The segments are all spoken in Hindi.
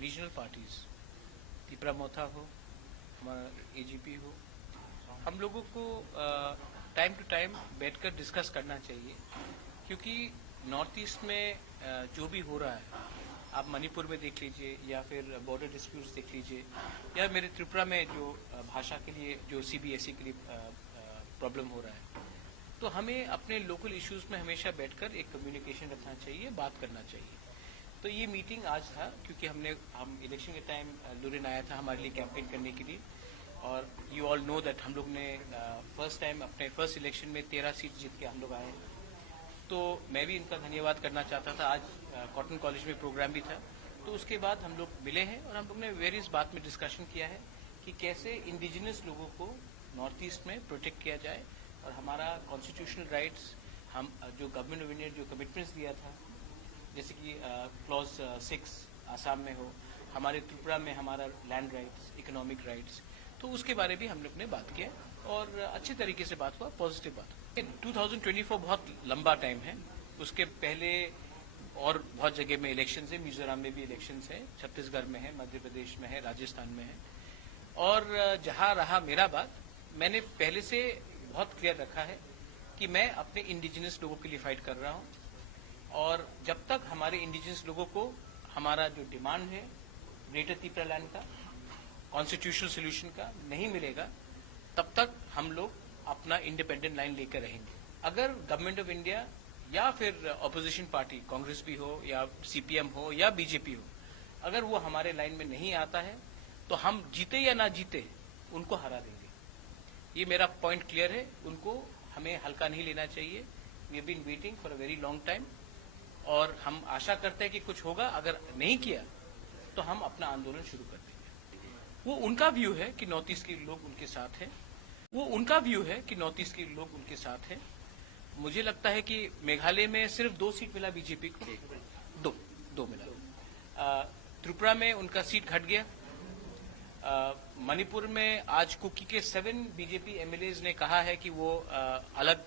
रीजनल पार्टीज, तिपरा मोथा हो, हमारा एजीपी हो, हम लोगों को टाइम टू टाइम बैठकर डिस्कस करना चाहिए, क्योंकि नॉर्थ ईस्ट में जो भी हो रहा है, आप मणिपुर में देख लीजिए या फिर बॉर्डर डिस्प्यूट्स देख लीजिए, या मेरे त्रिपुरा में जो भाषा के लिए जो सीबीएसई के लिए प्रॉब्लम हो रहा है, तो हमें अपने लोकल इश्यूज में हमेशा बैठकर एक कम्युनिकेशन रखना चाहिए, बात करना चाहिए। तो ये मीटिंग आज था क्योंकि हम इलेक्शन के टाइम लुरिन आया था हमारे लिए कैंपेन करने के लिए, और यू ऑल नो दैट हम लोग ने फर्स्ट टाइम अपने फर्स्ट इलेक्शन में 13 सीट जीत के हम लोग आए हैं। तो मैं भी इनका धन्यवाद करना चाहता था। आज कॉटन कॉलेज में प्रोग्राम भी था, तो उसके बाद हम लोग मिले हैं और हम लोग ने वेरियस बात में डिस्कशन किया है कि कैसे इंडिजिनस लोगों को नॉर्थ ईस्ट में प्रोटेक्ट किया जाए, और हमारा कॉन्स्टिट्यूशनल राइट्स, हम जो गवर्नमेंट ऑफ इंडिया जो कमिटमेंट्स दिया था, जैसे कि क्लॉज 6 आसाम में हो, हमारे त्रिपुरा में हमारा लैंड राइट्स, इकोनॉमिक राइट्स, तो उसके बारे में हम लोग ने बात किया और अच्छे तरीके से बात हुआ, पॉजिटिव बात हुआ। 2024 बहुत लंबा टाइम है, उसके पहले और बहुत जगह में इलेक्शन है, मिजोरम में भी इलेक्शन है, छत्तीसगढ़ में है, मध्य प्रदेश में है, राजस्थान में है, और जहां रहा मेरा बात, मैंने पहले से बहुत क्लियर रखा है कि मैं अपने इंडिजिनस लोगों के लिए फाइट कर रहा हूं, और जब तक हमारे इंडिजिनस लोगों को हमारा जो डिमांड है ग्रेटर त्रिपुरा लैंड का, कॉन्स्टिट्यूशनल सोल्यूशन का नहीं मिलेगा, तब तक हम लोग अपना इंडिपेंडेंट लाइन लेकर रहेंगे। अगर गवर्नमेंट ऑफ इंडिया या फिर ऑपोजिशन पार्टी, कांग्रेस भी हो या सीपीएम हो या बीजेपी हो, अगर वो हमारे लाइन में नहीं आता है, तो हम जीते या ना जीते उनको हरा देंगे। ये मेरा पॉइंट क्लियर है, उनको हमें हल्का नहीं लेना चाहिए। We have been waiting for a very long time, और हम आशा करते हैं कि कुछ होगा। अगर नहीं किया तो हम अपना आंदोलन शुरू कर देंगे। वो उनका व्यू है कि नॉर्थ ईस्ट के लोग उनके साथ हैं, वो उनका व्यू है कि नॉर्थ ईस्ट के लोग उनके साथ हैं। मुझे लगता है कि मेघालय में सिर्फ 2 सीट मिला बीजेपी को, दो मिला। त्रिपुरा में उनका सीट घट गया। मणिपुर में आज कुकी के 7 बीजेपी एमएलएज ने कहा है कि वो अलग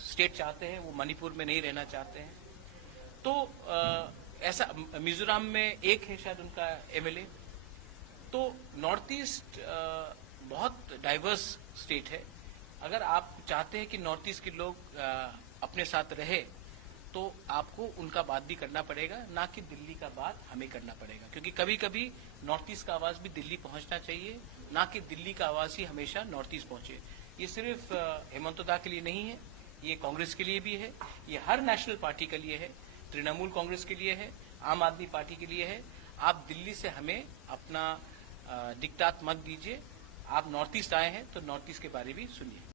स्टेट चाहते हैं, वो मणिपुर में नहीं रहना चाहते हैं। तो ऐसा मिजोरम में एक है शायद उनका एमएलए। तो नॉर्थ ईस्ट बहुत डाइवर्स स्टेट है। अगर आप चाहते हैं कि नॉर्थ ईस्ट के लोग अपने साथ रहे, तो आपको उनका बात भी करना पड़ेगा, ना कि दिल्ली का बात हमें करना पड़ेगा, क्योंकि कभी कभी नॉर्थ ईस्ट का आवाज भी दिल्ली पहुंचना चाहिए, ना कि दिल्ली का आवाज ही हमेशा नॉर्थ ईस्ट पहुंचे। ये सिर्फ हेमंत दा के लिए नहीं है, ये कांग्रेस के लिए भी है, ये हर नेशनल पार्टी के लिए है, तृणमूल कांग्रेस के लिए है, आम आदमी पार्टी के लिए है। आप दिल्ली से हमें अपना डिक्टाट मत दीजिए। आप नॉर्थ ईस्ट आए हैं तो नॉर्थ ईस्ट के बारे में सुनिए।